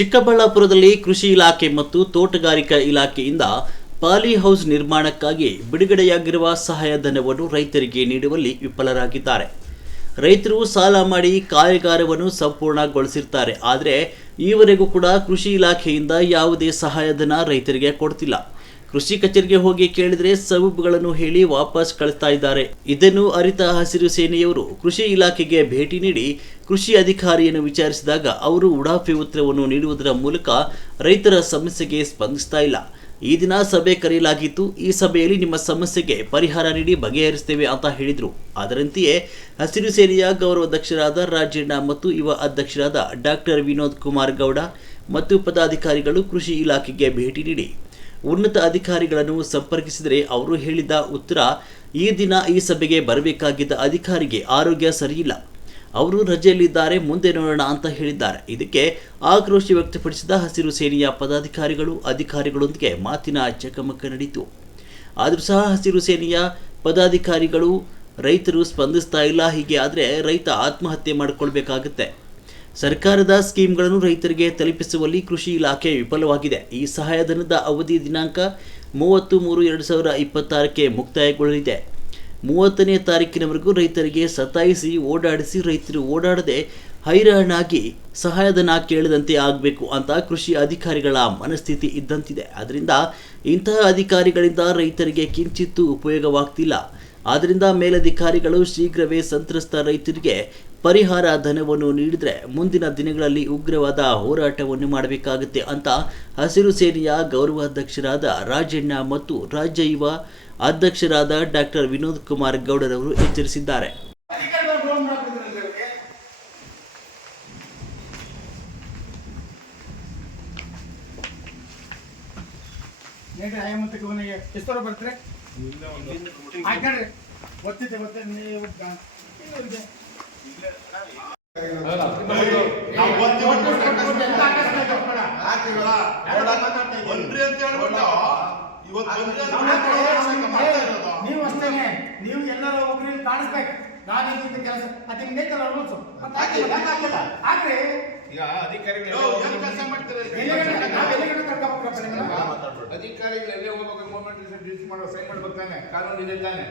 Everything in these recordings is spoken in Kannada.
ಚಿಕ್ಕಬಳ್ಳಾಪುರದಲ್ಲಿ ಕೃಷಿ ಇಲಾಖೆ ಮತ್ತು ತೋಟಗಾರಿಕಾ ಇಲಾಖೆಯಿಂದ ಪಾಲಿ ಹೌಸ್ ನಿರ್ಮಾಣಕ್ಕಾಗಿ ಬಿಡುಗಡೆಯಾಗಿರುವ ಸಹಾಯಧನವನ್ನು ರೈತರಿಗೆ ನೀಡುವಲ್ಲಿ ವಿಫಲರಾಗಿದ್ದಾರೆ. ರೈತರು ಸಾಲ ಮಾಡಿ ಕಾರ್ಯಾಗಾರವನ್ನು ಸಂಪೂರ್ಣಗೊಳಿಸಿರ್ತಾರೆ. ಆದರೆ ಈವರೆಗೂ ಕೂಡ ಕೃಷಿ ಇಲಾಖೆಯಿಂದ ಯಾವುದೇ ಸಹಾಯಧನ ರೈತರಿಗೆ ಕೊಡ್ತಿಲ್ಲ. ಕೃಷಿ ಕಚೇರಿಗೆ ಹೋಗಿ ಕೇಳಿದರೆ ಸಬೂಬುಗಳನ್ನು ಹೇಳಿ ವಾಪಸ್ ಕಳಿಸ್ತಾ ಇದ್ದಾರೆ. ಇದನ್ನು ಅರಿತ ಹಸಿರು ಸೇನೆಯವರು ಕೃಷಿ ಇಲಾಖೆಗೆ ಭೇಟಿ ನೀಡಿ ಕೃಷಿ ಅಧಿಕಾರಿಯನ್ನು ವಿಚಾರಿಸಿದಾಗ ಅವರು ಉಡಾಫೆ ಉತ್ತರವನ್ನು ನೀಡುವುದರ ಮೂಲಕ ರೈತರ ಸಮಸ್ಯೆಗೆ ಸ್ಪಂದಿಸ್ತಾ ಇಲ್ಲ. ಈ ದಿನ ಸಭೆ ಕರೆಯಲಾಗಿತ್ತು. ಈ ಸಭೆಯಲ್ಲಿ ನಿಮ್ಮ ಸಮಸ್ಯೆಗೆ ಪರಿಹಾರ ನೀಡಿ ಬಗೆಹರಿಸುತ್ತೇವೆ ಅಂತ ಹೇಳಿದರು. ಅದರಂತೆಯೇ ಹಸಿರು ಸೇನೆಯ ಗೌರವಾಧ್ಯಕ್ಷರಾದ ರಾಜಣ್ಣ ಮತ್ತು ಯುವ ಅಧ್ಯಕ್ಷರಾದ ಡಾಕ್ಟರ್ ವಿನೋದ್ ಕುಮಾರ್ ಗೌಡ ಮತ್ತು ಪದಾಧಿಕಾರಿಗಳು ಕೃಷಿ ಇಲಾಖೆಗೆ ಭೇಟಿ ನೀಡಿ ಉನ್ನತ ಅಧಿಕಾರಿಗಳನ್ನು ಸಂಪರ್ಕಿಸಿದರೆ ಅವರು ಹೇಳಿದ ಉತ್ತರ, ಈ ದಿನ ಈ ಸಭೆಗೆ ಬರಬೇಕಾಗಿದ್ದ ಅಧಿಕಾರಿಗೆ ಆರೋಗ್ಯ ಸರಿಯಿಲ್ಲ, ಅವರು ರಜೆಯಲ್ಲಿದ್ದಾರೆ, ಮುಂದೆ ನೋಡೋಣ ಅಂತ ಹೇಳಿದ್ದಾರೆ. ಇದಕ್ಕೆ ಆಕ್ರೋಶ ವ್ಯಕ್ತಪಡಿಸಿದ ಹಸಿರು ಸೇನೆಯ ಪದಾಧಿಕಾರಿಗಳು ಅಧಿಕಾರಿಗಳೊಂದಿಗೆ ಮಾತಿನ ಚಕಮಕ ನಡೆಯಿತು. ಆದರೂ ಸಹ ಹಸಿರು ಸೇನೆಯ ಪದಾಧಿಕಾರಿಗಳು ರೈತರು ಸ್ಪಂದಿಸ್ತಾ ಇಲ್ಲ. ಹೀಗೆ ಆದರೆ ರೈತ ಆತ್ಮಹತ್ಯೆ ಮಾಡಿಕೊಳ್ಬೇಕಾಗುತ್ತೆ. ಸರ್ಕಾರದ ಸ್ಕೀಮ್ಗಳನ್ನು ರೈತರಿಗೆ ತಲುಪಿಸುವಲ್ಲಿ ಕೃಷಿ ಇಲಾಖೆ ವಿಫಲವಾಗಿದೆ. ಈ ಸಹಾಯಧನದ ಅವಧಿ ದಿನಾಂಕ 30/3/2026ಕ್ಕೆ ಮುಕ್ತಾಯಗೊಳ್ಳಲಿದೆ. 30ನೇ ತಾರೀಕಿನವರೆಗೂ ರೈತರಿಗೆ ಸತಾಯಿಸಿ ಓಡಾಡಿಸಿ ರೈತರು ಓಡಾಡದೆ ಹೈರಾಣಾಗಿ ಸಹಾಯಧನ ಕೇಳದಂತೆ ಆಗಬೇಕು ಅಂತ ಕೃಷಿ ಅಧಿಕಾರಿಗಳ ಮನಸ್ಥಿತಿ ಇದ್ದಂತಿದೆ. ಆದ್ದರಿಂದ ಇಂತಹ ಅಧಿಕಾರಿಗಳಿಂದ ರೈತರಿಗೆ ಕಿಂಚಿತ್ತೂ ಉಪಯೋಗವಾಗ್ತಿಲ್ಲ. ಆದ್ದರಿಂದ ಮೇಲಧಿಕಾರಿಗಳು ಶೀಘ್ರವೇ ಸಂತ್ರಸ್ತ ರೈತರಿಗೆ ಪರಿಹಾರ ಧನವನ್ನು ನೀಡಿದರೆ ಮುಂದಿನ ದಿನಗಳಲ್ಲಿ ಉಗ್ರವಾದ ಹೋರಾಟವನ್ನು ಮಾಡಬೇಕಾಗುತ್ತೆ ಅಂತ ಹಸಿರು ಸೇನೆಯ ಗೌರವಾಧ್ಯಕ್ಷರಾದ ರಾಜಣ್ಣ ಮತ್ತು ರಾಜ್ಯ ಯುವ ಅಧ್ಯಕ್ಷರಾದ ಡಾಕ್ಟರ್ ವಿನೋದ್ ಕುಮಾರ್ ಗೌಡರವರು ಎಚ್ಚರಿಸಿದ್ದಾರೆ. ನೀವು ಅಷ್ಟೇನೆ, ನೀವು ಎಲ್ಲರೂ ಒಬ್ಬರಿಗೆ ಕಾಣಿಸ್ಬೇಕು. ನಾನು ಕೆಲಸ ಅದು ನಿಮ್ಗೆ ರೂಲ್ಸ್ ಆದ್ರೆ ಈಗ ಅಧಿಕಾರಿಗಳು ಅಧಿಕಾರಿಗಳೆಲ್ಲೇ ಹೋಗ್ಬೇಕು, ಮೂವ್ಮೆಂಟ್ ರಿಜಿಸ್ಟರ್ ಮಾಡೋ ಸೈನ್ ಮಾಡ್ಬೇಕು ತಾನೆ, ಕಾನೂನು ಇದೆ ತಾನೆ.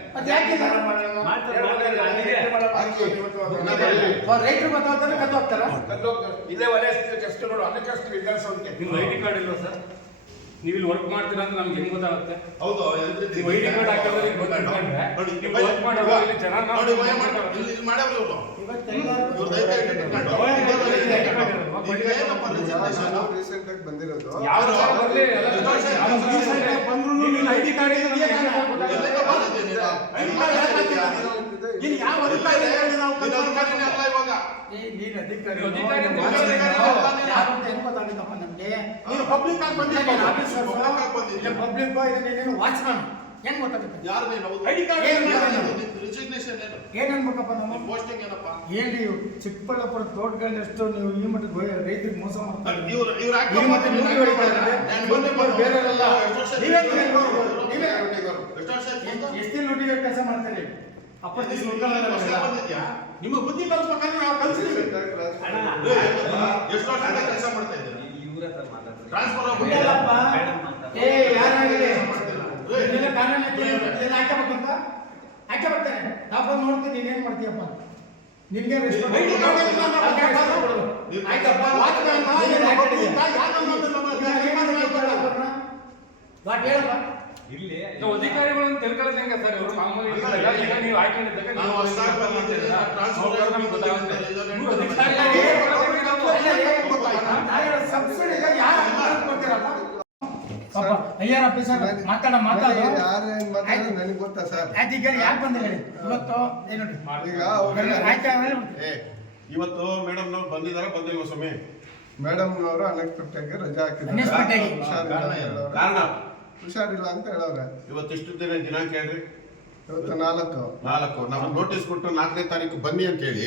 ರೈತರು ಗೊತ್ತಾಗ್ತಾರೆ ಕದ್ದೋಗ್ತಾರ, ಇಲ್ಲೇ ಒಳ್ಳೆ ಕಷ್ಟ ನೋಡು, ಅದಕ್ಕಷ್ಟು ವಿಧಾನಸೌಧಕ್ಕೆ ನೀವು ಐ ಡಿ ಕಾರ್ಡ್ ಇಲ್ವಾ ಸರ್? ನೀವು ಇಲ್ಲಿ ವರ್ಕ್ ಮಾಡ್ತೀರಾ ಅಂತ ನಮ್ಗೆ ಹೆಂಗ್ ಗೊತ್ತಾಗುತ್ತೆ? ಹೌದು, ನೀವು ಐ ಡಿ ಕಾರ್ಡ್ ಹಾಕಿದ್ರೆ ಗೊತ್ತಾಗ್ತಂದ್ರೆ ನೀವು ವರ್ಕ್ ಮಾಡೋದು ಇಲ್ಲಿ ಜನ ನೋಡಿ ಇಲ್ಲಿ ಮಾಡವ್ರು ಇವರು ರೀಸೆಂಟ್ ಆಗಿ ಬಂದಿರೋದು ಯಾವ ಬರಲಿ ಬಂದ್ರು ಐ ಡಿ ಕಾರ್ಡ್ ಯಾವ ಅಧಿಕಾರಿ ಪಬ್ಲಿಕ್ ಆಗಿ ಬಂದಿದ್ದೀವಿ. ಪಬ್ಲಿಕ್ ವಾಚ್ಮನ್ ಹೆಂಗ್ ಗೊತ್ತಾಗುತ್ತೆ? ಏನ್ ಅನ್ಬೇಕಪ್ಪ ನಮ್ಮ ಪೋಸ್ಟಿಂಗ್ ಏನಪ್ಪ? ಏನ್ರಿ ಚಿಕ್ಕಬಳ್ಳಾಪುರ ತೋಟಗಳನ್ನಷ್ಟು ನೀವು ಈ ಮಟ್ಟಕ್ಕೆ ರೈತರಿಗೆ ಮೋಸ ಮಾಡ್ತಾರೆ. ಬೇರೆಲ್ಲ ಎಷ್ಟೇ ಲೂಟಿಗೆ ಕೆಲಸ ಮಾಡ್ತಾರೆ. ನಿಮ್ಮ ಬುದ್ಧಿ ಕಲಿಸ್ಬೇಕಂದ್ರೆ ನಾವು ಕಲಿಸ್ತೀವಿ. ಎಷ್ಟು ವರ್ಷ ಕೆಲಸ ಮಾಡ್ತಾ ಇದ್ದೀರಾ? ಟ್ರಾನ್ಸ್ಫರ್ ಹಾಕೆ ಬರ್ತಾನೆ. ನಾವು ಬಂದು ನೋಡ್ತೀನಿ, ನೀನೇನ್ ಮಾಡ್ತೀಯಪ್ಪ, ನಿನ್ಗೆ ಇಲ್ಲಿ ಅಧಿಕಾರಿಗಳನ್ನು ತಿಳ್ಕೊಳ್ಳೋದು ಹೆಂಗೆ ಸರ್? ಇವರು ಮಾಮೂಲಿ ನೀವು ಹಾಕೊಂಡಿದ್ದಾಗ ಅಯ್ಯರ್ ಆಫೀಸರ್ ಮಾತಾಡೋ ನನಗೆ ಗೊತ್ತಾ ಸರ್? ಯಾಕೆ ಬಂದಿಲ್ಲ ಇವತ್ತು? ಇವತ್ತು ಮೇಡಮ್ ನವ್ರು ಬಂದಿದಾರ ಬಂದಿಲ್ವ ಸ್ವಾಮಿ? ಮೇಡಮ್ ನವರು ಅನ್ಎಕ್ಸ್ಪೆಕ್ಟೆಡ್ ರಜಾ ಹಾಕಿದ್ದಾರೆ. ಕಾರಣ ಹುಷಾರಿಲ್ಲ ಅಂತ ಹೇಳವ್ರೆ. ಇವತ್ತು ಎಷ್ಟು ದಿನಾಂಕ ಹೇಳ್ರಿ? ಇವತ್ತು 4 ನಾವು ನೋಟಿಸ್ ಕೊಟ್ಟು 4ನೇ ತಾರೀಕು ಬನ್ನಿ ಅಂತ ಹೇಳಿ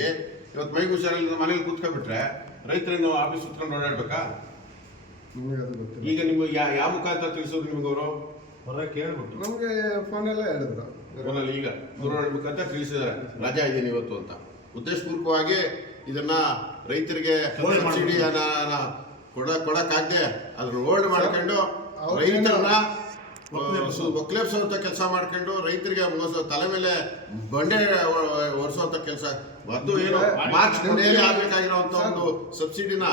ಇವತ್ತು ಮೈಗೆ ಹುಷಾರಿಲ್ಲ ಮನೇಲಿ ಕೂತ್ಕೊಂಡ್ಬಿಟ್ರೆ ರೈತರಿಂದ ಆಫೀಸ್ ಸುತ್ಕೊಂಡು ಓಡಾಡ್ಬೇಕಾ? ಈಗ ನಿಮ್ಗೆ ಯಾವ ಮುಖಾಂತರ ತಿಳಿಸೋದು ನಿಮ್ಗೆ ಅವರು? ಕೇಳ್ಬಿಟ್ಟು ನಮ್ಗೆ ಫೋನೆಲ್ಲ ಹೇಳಿದ್ರು. ಫೋನಲ್ಲಿ ಈಗ ದೂರವಾಣಿ ಮುಖಾಂತರ ತಿಳಿಸಿದ್ದಾರೆ ರಜಾ ಇದೀನಿ ಇವತ್ತು ಅಂತ. ಉದ್ದೇಶಪೂರ್ವಕವಾಗಿ ಇದನ್ನ ರೈತರಿಗೆ ಸಬ್ಸಿಡಿ ಕೊಡಕ್ಕಾಗದೆ ಅದನ್ನ ಹೋಲ್ಡ್ ಮಾಡ್ಕೊಂಡು ರೈತರನ್ನ ಒಕ್ಲೇಪ್ಸೋಂಥ ಕೆಲಸ ಮಾಡ್ಕೊಂಡು ರೈತರಿಗೆ ತಲೆ ಮೇಲೆ ಬಂಡೆ ಒರೆಸೋಂಥ ಕೆಲಸ ಅದು ಏನು ಮಾರ್ಚ್ ಕೊನೆಯಲ್ಲಿ ಆಗ್ಬೇಕಾಗಿರೋಂಥ ಒಂದು ಸಬ್ಸಿಡಿನ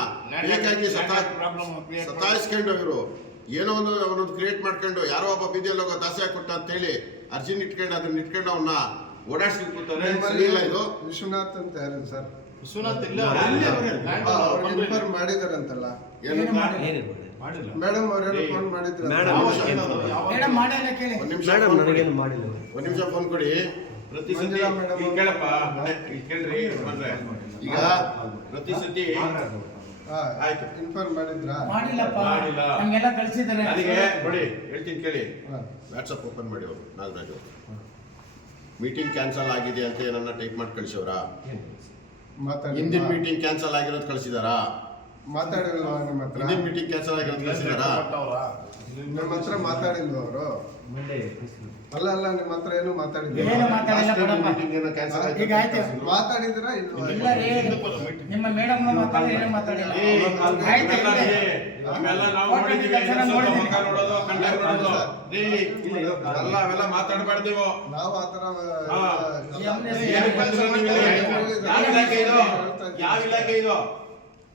ಬೇಕಾಗಿ ಸತಾಯಿಸ್ಕೊಂಡು ಇವರು ಏನೋ ಒಂದೊಂದು ಕ್ರಿಯೇಟ್ ಮಾಡ್ಕೊಂಡು ಯಾರೋ ಒಬ್ಬ ಬೀದಿಯಲ್ಲಿ ಹೋಗೋ ದಾಸೆ ಕೊಟ್ಟ ಅಂತೇಳಿ ಅರ್ಜಿನ್ ಇಟ್ಕೊಂಡು ಅದನ್ನ ಇಟ್ಕೊಂಡು ಅವನ್ನ ಓಡಾಡ್ಸ್ಕೊಂಡು ಕೂತಾರೆ. ಸರಿ ಇಲ್ಲ ಇದು. ವಿಶ್ವನಾಥ್ ಅಂತ ಯಾರು ಸರ್? ವಿಶ್ವನಾಥ್ ಇಲ್ಲ ಇನ್ಫಾರ್ಮ್ ಮಾಡಿದಾರಂತಲ್ಲ ಮೇಡಮ್ ಅವರೇನು ಫೋನ್ ಮಾಡಿದ್ರು? ಮೇಡಮ್ ಮಾಡಿಲ್ಲ ಕೇಳಿ. ಒಂದ್ ನಿಮಿಷ ಫೋನ್ ಕೊಡಿ. ಪ್ರತಿ ಸತಿ ಈಗ ಕೇಳಪ್ಪ, ಈಗ ಕೇಳ್ರಿ ಬಂದ್ರೆ ಈಗ ಪ್ರತಿ ಸತಿ ಆಯ್ತು ಇನ್ಫಾರ್ಮ್ ಮಾಡಿದ್ರಾ? ಮಾಡಿಲ್ಲಪ್ಪ, ನಮ್ಗೆಲ್ಲ ಕಳಿಸಿದ್ದಾರೆ. ನನಗೆ ನೋಡಿ ಹೇಳ್ತೀನಿ ಕೇಳಿ. ವಾಟ್ಸಪ್ ಓಪನ್ ಮಾಡಿ ಅವರು ನಾಗರಾಜ್ ಅವರು ಮೀಟಿಂಗ್ ಕ್ಯಾನ್ಸಲ್ ಆಗಿದೆ ಅಂತ ಏನನ್ನ ಟೈಪ್ ಮಾಡಿ ಕಳಿಸೋರಾ? ಹಿಂದಿನ ಮೀಟಿಂಗ್ ಕ್ಯಾನ್ಸಲ್ ಆಗಿರೋದು ಕಳಿಸಿದಾರಾ? ಮಾತಾಡಿಲ್ವಾ ನಿಮ್ಮ ಹತ್ರ? ಹಿಂದಿನ ಮೀಟಿಂಗ್ ಕ್ಯಾನ್ಸಲ್ ಆಗಿರೋದು ಕಳಿಸಿದಾರಾ? ನಿಮ್ಮ ಹತ್ರ ಮಾತಾಡಿಲ್ವಾ ಅವರು? ಅಲ್ಲ ನಿಮ್ಮ ಹತ್ರ ಏನು ಮಾತಾಡಿಲ್ಲ? ಏನು ಮಾತಾಡಿಲ್ಲ ಬಿಡಪ್ಪ. ಮೀಟಿಂಗ್ ಏನೋ ಕ್ಯಾನ್ಸಲ್ ಆಯ್ತು. ಈಗ ಆಯ್ತು. ಮಾತಾಡಿದ್ರಾ ಇಲ್ವಾ? ಇಲ್ಲ ರೀ, ನಿಮ್ಮ ಮೇಡಮ್ ಮಾತಾಡಿ, ಏನು ಮಾತಾಡಿಲ್ಲ. ಆಯ್ತು, ಇವೆಲ್ಲ ನಾವು ನೋಡಿದೀವಿ. ಮುಖ ನೋಡೋದು, ಕಂಡಕ್ಟ್ ನೋಡೋದು ಎಲ್ಲ ಅವೆಲ್ಲ ಮಾತಾಡಬಾರ್ದು ನೀವು. ನಾವು ಆತರ ಏನಕ್ಕೆ ಬಂದ್ರು ನೀವು ಇಲ್ಲಿ? ಯಾವ ಇಲಾಖೆ ಇದು? ಯಾವ ಇಲಾಖೆ ಇದು?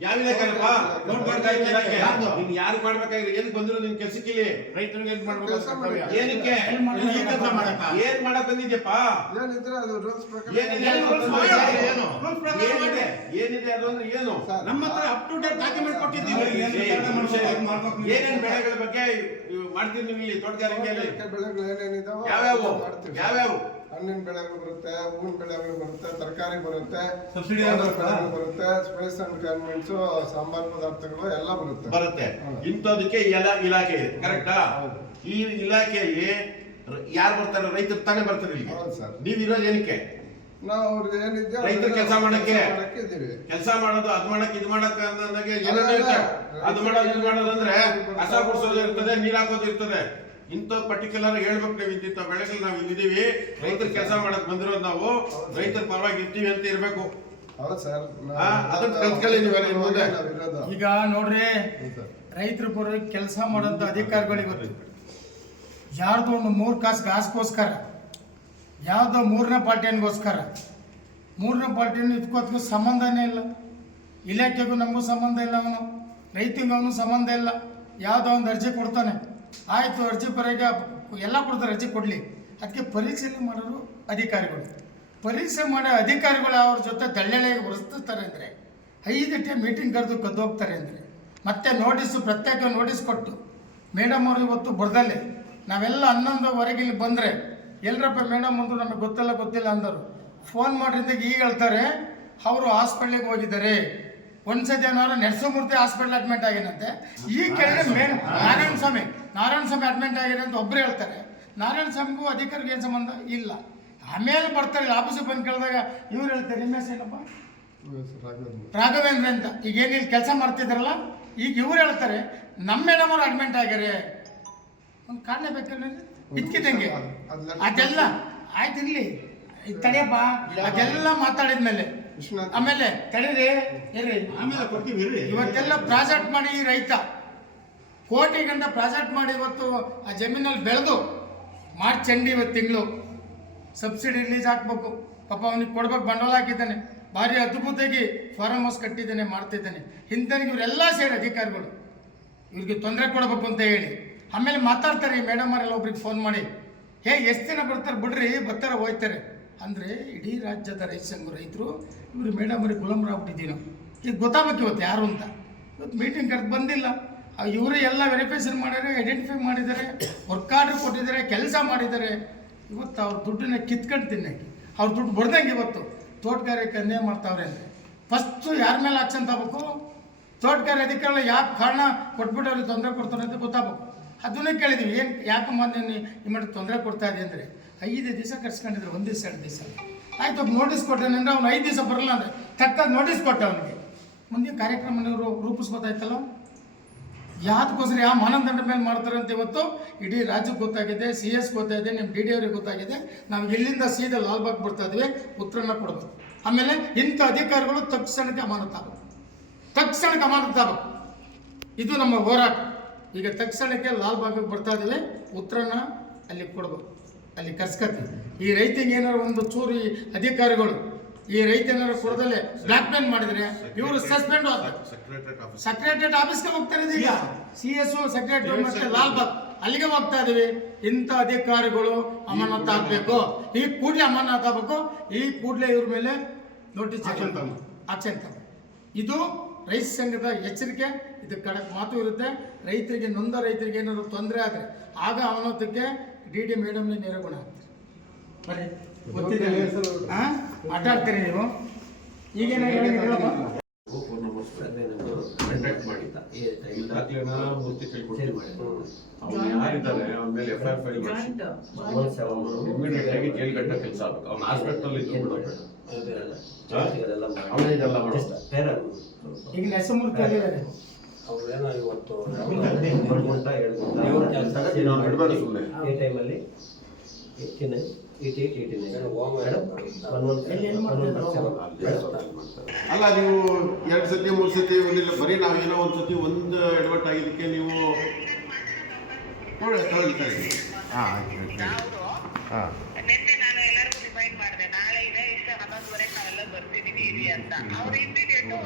ಯಾವ ಇಲಾಖೆನಪ್ಪ? ನೋಡ್ಬೇಕಾಗಿತ್ತು ಇಲಾಖೆ. ನೀನ್ ಯಾರು ಮಾಡ್ಬೇಕಾಗಿರೋ? ಏನಕ್ಕೆ ಬಂದ್ರು ನಿನ್ ಕೆಲ್ಸಕ್ಕೆ ಇಲ್ಲಿ? ರೈತರಿಗೆ ಏನ್ ಮಾಡ್ಬೇಕು? ಏನಕ್ಕೆ ಏನ್ ಮಾಡಕ್ ಬಂದಿದ್ಯಪ್ಪ? ಏನಿದ್ರೆ ಅದು ರೂಲ್ಸ್ ಪ್ರಕಾರ ಏನಿದೆ ಅದು ಅಂದ್ರೆ ಏನು? ನಮ್ಮ ಹತ್ರ ಅಪ್ ಟು ಡೇಟ್ ಡಾಕ್ಯುಮೆಂಟ್ ಕೊಟ್ಟಿದ್ದೀವಿ. ಏನೇನ್ ಬೆಳೆಗಳ ಬಗ್ಗೆ ಮಾಡ್ತೀವಿ ನೀವು ಇಲ್ಲಿ ತೋಟಗಾರಿಕೆಯಲ್ಲಿ? ಬೆಳೆಗಳು ಏನೇನಿದಾವೋ ಯಾವ್ಯಾವು? ಯಾವ್ಯಾವು? ಹಣ್ಣಿನ ಬೆಳೆಗಳು ಬರುತ್ತೆ, ಹೂವಿನ ಬೆಳೆಗಳು ಬರುತ್ತೆ, ತರಕಾರಿ ಬರುತ್ತೆ, ಬೆಳೆಗಳು ಬರುತ್ತೆ, ಸ್ಪೈಸ್ ಅಂಡ್ ಗಾರ್ಮೆಂಟ್ಸ್, ಸಾಂಬಾರ್ ಪದಾರ್ಥಗಳು ಎಲ್ಲ ಬರುತ್ತೆ. ಇಂಥದಕ್ಕೆ ಎಲ್ಲ ಇಲಾಖೆ ಇದೆ, ಕರೆಕ್ಟಾ? ಈ ಇಲಾಖೆಯಲ್ಲಿ ಯಾರು ಬರ್ತಾರೆ? ರೈತರು ತಾನೇ ಬರ್ತಾರೆ ಇಲ್ಲಿ. ನೀವು ಇರೋದು ಏನಕ್ಕೆ? ನಾವು ಅವ್ರಿಗೆ ಏನಿದೆ ರೈತರ ಕೆಲಸ ಮಾಡಕ್ಕೆ ಇದ್ದೀವಿ. ಕೆಲಸ ಮಾಡೋದು, ಅದ್ ಮಾಡಕ್ ಇದು ಮಾಡಕ್ ಅಂದಂಗೆ ಅದು ಮಾಡೋದು ಇದು ಮಾಡೋದು ಅಂದ್ರೆ ಕಸ ಗುಡಿಸೋದು ಇರ್ತದೆ, ನೀರ್ ಹಾಕೋದು ಇರ್ತದೆ. ಇಂಥ ಪರ್ಟಿಕ್ಯುಲರ್ ಹೇಳ್ಬೇಕು ನೀವು. ಇಂಥ ಬೆಳೆಗಳು ನಾವು ಇಲ್ಲಿದ್ದೀವಿ, ರೈತರ ಕೆಲಸ ಮಾಡಕ್ ಬಂದಿರೋದು ನಾವು, ರೈತರ ಪರವಾಗಿ ಇರ್ತೀವಿ ಅಂತ ಇರ್ಬೇಕು. ಹೌದು ಸರ್. ಅದನ್ನ ಕಲ್ತ್ಕೊಳ್ಳಿ ನೀವೆಲ್ಲ ಇನ್ನು ಮುಂದೆ. ಈಗ ನೋಡ್ರಿ, ರೈತರ ಪರವಾಗಿ ಕೆಲಸ ಮಾಡೋಂಥ ಅಧಿಕಾರಿಗಳಿಗೆ ಗೊತ್ತು. ಯಾರ್ದು ಒಂದು 3 ಕಾಸು ಗಾಸ್ಗೋಸ್ಕರ, ಯಾವುದೋ 3ನೇ ಪಾರ್ಟಿಯನ್ಗೋಸ್ಕರ, 3ನೇ ಪಾರ್ಟಿಯನ್ನು ಇದಕ್ಕೋಸ್ಕರ ಸಂಬಂಧನೇ ಇಲ್ಲ. ಇಲಾಖೆಗೂ ನಮಗೂ ಸಂಬಂಧ ಇಲ್ಲ, ಅವನು ರೈತಂಗೂ ಅವನು ಸಂಬಂಧ ಇಲ್ಲ. ಯಾವುದೋ ಒಂದು ಅರ್ಜಿ ಕೊಡ್ತಾನೆ, ಆಯಿತು ಅರ್ಜಿ ಪರಗೆ ಎಲ್ಲ ಕೊಡ್ತಾರೆ, ಅರ್ಜಿ ಕೊಡಲಿ. ಅದಕ್ಕೆ ಪರೀಕ್ಷೆಯನ್ನು ಮಾಡೋರು ಅಧಿಕಾರಿಗಳು. ಪರೀಕ್ಷೆ ಮಾಡೋ ಅಧಿಕಾರಿಗಳು ಅವ್ರ ಜೊತೆ ದಳ್ಳೆಳೆಗೆ ಹೊರಿಸ್ತಾರೆ ಅಂದರೆ 5 ಟೈಮ್ ಮೀಟಿಂಗ್ ಕರೆದು ಕದ್ದೋಗ್ತಾರೆ ಅಂದರೆ ಮತ್ತೆ ಪ್ರತ್ಯೇಕ ನೋಟಿಸ್ ಕೊಟ್ಟು ಮೇಡಮ್ ಅವರು ಇವತ್ತು ಬರ್ದಲ್ಲೇ ನಾವೆಲ್ಲ 11:15 ಇಲ್ಲಿ ಬಂದರೆ ಎಲ್ಲರಪ್ಪ ಮೇಡಮ್ ಅಂದರು, ನಮಗೆ ಗೊತ್ತಿಲ್ಲ ಅಂದರು. ಫೋನ್ ಮಾಡಿದಾಗ ಈಗ ಹೇಳ್ತಾರೆ ಅವರು ಹಾಸ್ಪಿಟ್ಲಿಗೆ ಹೋಗಿದ್ದಾರೆ. ಒಂದ್ಸತಿ ಏನಾದ್ರು ನರಸಿಂಹಮೂರ್ತಿ ಹಾಸ್ಪಿಟಲ್ ಅಡ್ಮಿಟ್ ಆಗಿರಂತೆ. ಈಗ ಕೇಳಿದ್ರೆ ಮೇಡಮ್ ನಾರಾಯಣ ಸ್ವಾಮಿ ಅಡ್ಮಿಟ್ ಆಗಿದೆ ಅಂತ ಒಬ್ಬರು ಹೇಳ್ತಾರೆ. ನಾರಾಯಣ ಸ್ವಾಮಿಗೂ ಅಧಿಕಾರಿಗೆ ಏನು ಸಂಬಂಧ ಇಲ್ಲ. ಆಮೇಲೆ ಬರ್ತಾರೆ ಆಫೀಸಿಗೆ ಬಂದು ಕೇಳಿದಾಗ ಇವ್ರು ಹೇಳ್ತಾರೆ, ನಿಮ್ಮ ಹೆಸರು ಏನಪ್ಪ? ರಾಘವೇಂದ್ರ ಅಂತ. ಈಗ ಏನಿಲ್ಲಿ ಕೆಲಸ ಮಾಡ್ತಿದ್ರಲ್ಲ, ಈಗ ಇವ್ರು ಹೇಳ್ತಾರೆ ನಮ್ಮ ಮೇಡಮ್ ಅವ್ರು ಅಡ್ಮಿಟ್ ಆಗ್ಯಾರೆ. ಒಂದು ಕಾರಣ ಬೇಕಲ್ಲ ಇದ್ಕಿದಂಗೆ. ಅದೆಲ್ಲ ಆಯ್ತಿರ್ಲಿ, ತಡೆಯಪ್ಪ. ಅದೆಲ್ಲ ಮಾತಾಡಿದ್ಮೇಲೆ ಆಮೇಲೆ ತಡೀರಿ, ಇವತ್ತೆಲ್ಲ ಪ್ರಾಜೆಕ್ಟ್ ಮಾಡಿ ಈ ರೈತ ಕೋಟಿ ಗಂಟ ಪ್ರಾಜೆಕ್ಟ್ ಮಾಡಿ ಇವತ್ತು ಆ ಜಮೀನಲ್ಲಿ ಬೆಳೆದು ಮಾರ್ಚ್ ಎಂಡ್ ಇವತ್ತು ತಿಂಗಳು ಸಬ್ಸಿಡಿ ರಿಲೀಸ್ ಹಾಕ್ಬೇಕು. ಪಾಪ ಅವನಿಗೆ ಕೊಡ್ಬೇಕು, ಬಂಡವಾಳ ಹಾಕಿದ್ದಾನೆ, ಭಾರಿ ಅದ್ಭುತವಾಗಿ ಫಾರ್ಮ್ ಹೌಸ್ ಕಟ್ಟಿದ್ದಾನೆ, ಮಾಡ್ತಿದ್ದಾನೆ. ಹಿಂದನಿಗೆ ಇವರೆಲ್ಲ ಸೇರಿ ಅಧಿಕಾರಿಗಳು ಇವ್ರಿಗೆ ತೊಂದರೆ ಕೊಡಬೇಕು ಅಂತ ಹೇಳಿ ಆಮೇಲೆ ಮಾತಾಡ್ತಾರೆ. ಈ ಮೇಡಮ್ ಅವರೆಲ್ಲ ಒಬ್ರಿಗೆ ಫೋನ್ ಮಾಡಿ, ಎಷ್ಟು ದಿನ ಬರ್ತಾರೆ ಬಿಡ್ರಿ, ಬರ್ತಾರೆ ಹೋಯ್ತಾರೆ ಅಂದರೆ ಇಡೀ ರಾಜ್ಯದ ರೈತರು ಇವರು ಮೇಡಮ್ ಅವ್ರಿಗೆ ಗುಲಾಮರಾಗ್ಬಿಟ್ಟಿದ್ದೀವಿ ನಾವು. ಈಗ ಗೊತ್ತಾಗಬೇಕು ಇವತ್ತು ಯಾರು ಅಂತ. ಇವತ್ತು ಮೀಟಿಂಗ್ ಕರೆದು ಬಂದಿಲ್ಲ, ಇವರೇ ಎಲ್ಲ ವೆರಿಫಿಕೇಷನ್ ಮಾಡಿದ್ದಾರೆ, ಐಡೆಂಟಿಫೈ ಮಾಡಿದ್ದಾರೆ, ವರ್ಕ್ ಆರ್ಡರ್ ಕೊಟ್ಟಿದ್ದಾರೆ, ಕೆಲಸ ಮಾಡಿದ್ದಾರೆ. ಇವತ್ತು ಅವ್ರ ದುಡ್ಡನ್ನ ಕಿತ್ಕೊಂಡು ತಿನ್ನಕ್ಕೆ ಅವ್ರ ದುಡ್ಡು ಬರ್ದಂಗೆ ಇವತ್ತು ತೋಟಗಾರಿಕೆ ಅನ್ಯಾಯ ಮಾಡ್ತಾವ್ರೆ ಅಂದರೆ ಫಸ್ಟು ಯಾರ ಮೇಲೆ ಆಕ್ಷನ್ ತಗೋಬೇಕು? ತೋಟಗಾರಿ ಅಧಿಕಾರಿಗಳು ಯಾಕೆ ಕಾರಣ ಕೊಟ್ಬಿಟ್ಟು ಅವ್ರಿಗೆ ತೊಂದರೆ ಕೊಡ್ತಾರೆ ಅಂತ ಗೊತ್ತಾಗಬೇಕು. ಅದನ್ನೇ ಕೇಳಿದ್ವಿ, ಏನು ಯಾಕೆ ಮೊನ್ನೆ ಈ ತೊಂದರೆ ಕೊಡ್ತಾ ಇದೆ ಅಂದರೆ 5 ದಿವಸ ಕರ್ಸ್ಕೊಂಡಿದ್ರು, 1 ದಿವಸ 2 ದಿವಸ ಆಯ್ತು. ನೋಟಿಸ್ ಕೊಟ್ಟೇನೆ ಅಂದರೆ ಅವ್ನು 5 ದಿವಸ ಬರಲ್ಲ ಅಂದರೆ ತಕ್ಕಾಗಿ ನೋಟಿಸ್ ಕೊಟ್ಟ ಅವನಿಗೆ. ಮುಂದಿನ ಕಾರ್ಯಕ್ರಮ ನೀವು ರೂಪಿಸ್ಬೋದಾಯ್ತಲ್ಲ. ಯಾವ್ದಕ್ಕೋಸ್ಕರ ಯಾವ ಮಾನದಂಡ ಮೇಲೆ ಮಾಡ್ತಾರೆ ಅಂತ ಇವತ್ತು ಇಡೀ ರಾಜ್ಯಕ್ಕೆ ಗೊತ್ತಾಗಿದೆ, CS ಗೊತ್ತಾಗಿದೆ, ನಿಮ್ಮ DD ಅವ್ರಿಗೆ ಗೊತ್ತಾಗಿದೆ. ನಾವು ಎಲ್ಲಿಂದ ಸೀದಾ ಲಾಲ್ಬಾಗ್ ಬರ್ತಾ ಇದ್ವಿ, ಉತ್ತರನ ಕೊಡಬೇಕು. ಆಮೇಲೆ ಇಂಥ ಅಧಿಕಾರಿಗಳು ತಕ್ಷಣಕ್ಕೆ ಅಮಾನತಾಗಬೇಕು. ಇದು ನಮ್ಮ ಹೋರಾಟ. ಈಗ ತಕ್ಷಣಕ್ಕೆ ಲಾಲ್ ಬಾಗಿಗೆ ಬರ್ತಾ ಇದ್ದೀವಿ, ಉತ್ತರನ ಅಲ್ಲಿ ಕೊಡ್ಬೇಕು, ಅಲ್ಲಿ ಕರ್ಸ್ಕತ್ತೀವಿ. ಈ ರೈತಿಗೆ ಏನಾರು ಒಂದು ಚೂರು ಈ ಅಧಿಕಾರಿಗಳು ಈ ರೈತ ಏನಾರು ಕೊಡದಲ್ಲೇ ಬ್ಲಾಕ್ ಮೇಲ್ ಮಾಡಿದ್ರೆ ಇವರು ಸಸ್ಪೆಂಡ್ ಆಗ್ತಾರೆ. ಸೆಕ್ರೆಟರಿಯೇಟ್ ಆಫೀಸ್ಗೆ ಹೋಗ್ತಾರೆ. ಈಗ CS ಸೆಕ್ರೆಟರಿ ಮತ್ತೆ ಲಾಲ್ ಬಾಗ್ ಅಲ್ಲಿಗೆ ಹೋಗ್ತಾ ಇದೀವಿ. ಇಂಥ ಅಧಿಕಾರಿಗಳು ಅಮಾನತ್ ಆಗ್ಬೇಕು, ಈ ಕೂಡಲೇ ಅಮಾನತ್ ಆಗ್ಬೇಕು, ಈ ಕೂಡಲೇ ಇವ್ರ ಮೇಲೆ ನೋಟಿಸ್ ಆಕ್ಷನ್ ತಗೋ. ಇದು ರೈತ ಸಂಘದ ಎಚ್ಚರಿಕೆ. ಇದು ಖಡಕ್ ಮಾತು ಇರುತ್ತೆ. ರೈತರಿಗೆ ನೊಂದ ರೈತರಿಗೆ ಏನಾದ್ರು ತೊಂದರೆ ಆದರೆ ಆಗ ಅಮಾನತಕ್ಕೆ DD ಮೇಡಮ್ನೇ ನೇರಗುಣ ಆಗ್ತಾರೆ. ಮಾತಾಡ್ತೀರಿ ನೀವು ಈಗೇನಾಗ ಯಾರಿದ್ದಾನೆ ಅವನ ಮೇಲೆ FIR ಫೈಲ್ ಮಾಡಿ ಇಮಿಡಿಯೇಟ್ ಆಗಿ ಜೈಲ್ ಗಂಟ ಕೆಲಸ ಆಗ್ಬೇಕು. ಅವ್ನ ಹಾಸ್ಪಿಟಲ್ ಇದ್ದು ಅವನಿಗೆಲ್ಲ ಈಗ ನೆಸಮೂರ್ತಿ ಅವ್ರೇನೋ ಇವತ್ತು ಸುಮ್ಮನೆ ಟೈಮಲ್ಲಿ ಅಲ್ಲ, ನೀವು 2 ಸತಿ 3 ಸತಿ ಒಂದಿಲ್ಲ, ಬರೀ ನಾವೇನೋ ಒಂದು ಸತಿ ಒಂದು ಎಡವಟ್ ಆಗಿದ್ದಕ್ಕೆ ನೀವು ನೋಡಿ ನಿನ್ನೆ ನಾನು ಎಲ್ಲರಿಗೂ ರಿಮೈಂಡ್ ಮಾಡಿದೆ, ನಾಳೆ ಇದೆ ಇಷ್ಟ 11:30 ನಾವೆಲ್ಲ ಬರ್ತಿದೀವಿ ಇರಿ ಅಂತ. ಅವ್ರು ಇಮಿಡಿಯೇಟು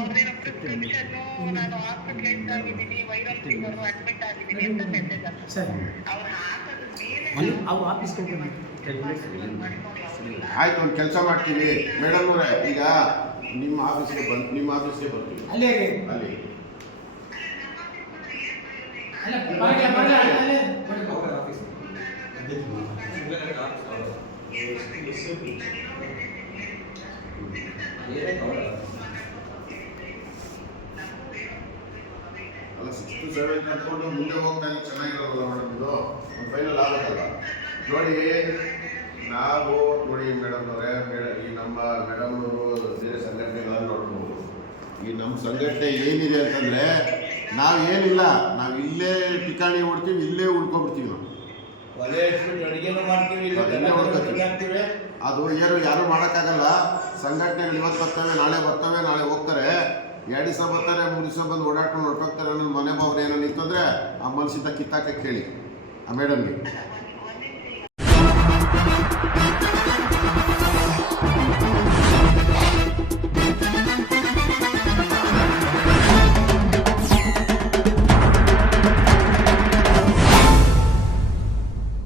ಅವ್ರದೇನೋ ಪ್ರಿಸ್ಕ್ರಿಪ್ಷನ್, ನಾನು ಹಾಸ್ಪಿಟಲೈಸ್ ಆಗಿದ್ದೀನಿ, ವೈರಲ್ ಫೀವರ್, ಅಡ್ಮಿಟ್ ಆಗಿದ್ದೀನಿ ಅಂತ ಮೆಸೇಜ್ ಆಗ್ತದೆ. ಅವ್ರು ಹಾಕೋದ್ ಮೇಲೆ ಅವ್ರು ಆಫೀಸ್ಗೆ ಆಯ್ತು, ಒಂದು ಕೆಲಸ ಮಾಡ್ತೀವಿ ಮೇಡಮ್ ಅವರೇ, ಈಗ ನಿಮ್ಮ ಆಫೀಸ್ಗೆ ಬರ್ತೀವಿ ಅಲ್ಲೇ ಅಲ್ಲಿ. ಅಲ್ಲ 6 to 7 ಕರ್ಕೊಂಡು ಮುಂದೆ ಹೋಗ್ತಾ ಇದ್ರೆ ಚೆನ್ನಾಗಿರೋಲ್ಲ ಮೇಡಮ್. ಇದು ಒಂದು ಫೈನಲ್ ಆಗಬೇಕಲ್ಲ. ನೋಡಿ ಮೇಡಮ್ ಅವರೇ, ಈ ನಮ್ಮ ಮೇಡಮ್ ಅವರು ಬೇರೆ ಸಂಘಟನೆಗಳನ್ನು ನೋಡ್ಬೋದು. ಈ ನಮ್ಮ ಸಂಘಟನೆ ಏನಿದೆ ಅಂತಂದರೆ ನಾವೇನಿಲ್ಲ, ನಾವು ಇಲ್ಲೇ ಠಿಕಾಣಿ ಹೊಡ್ತೀವಿ, ಇಲ್ಲೇ ಉಳ್ಕೊಬಿಡ್ತೀವಿ. ನಾವು ಅದು ಯಾರು ಮಾಡೋಕ್ಕಾಗಲ್ಲ. ಸಂಘಟನೆಗಳು ಇವತ್ತು ಬರ್ತವೆ, ನಾಳೆ ಹೋಗ್ತಾರೆ. 2 ದಿವಸ ಬರ್ತಾರೆ, 3 ದಿವಸ ಬಂದು ಓಡಾಡ್ಕೊಂಡು ಹೊರಟೋಗ್ತಾರೆ. ನನ್ನ ಮನೆ ಬಾವ್ರು ಏನೋ ನಿಂತಂದರೆ ಆ ಮನುಷ್ಯಂತ ಕಿತ್ತಾಕ ಕೇಳಿ ಆ ಮೇಡಮ್ಗೆ.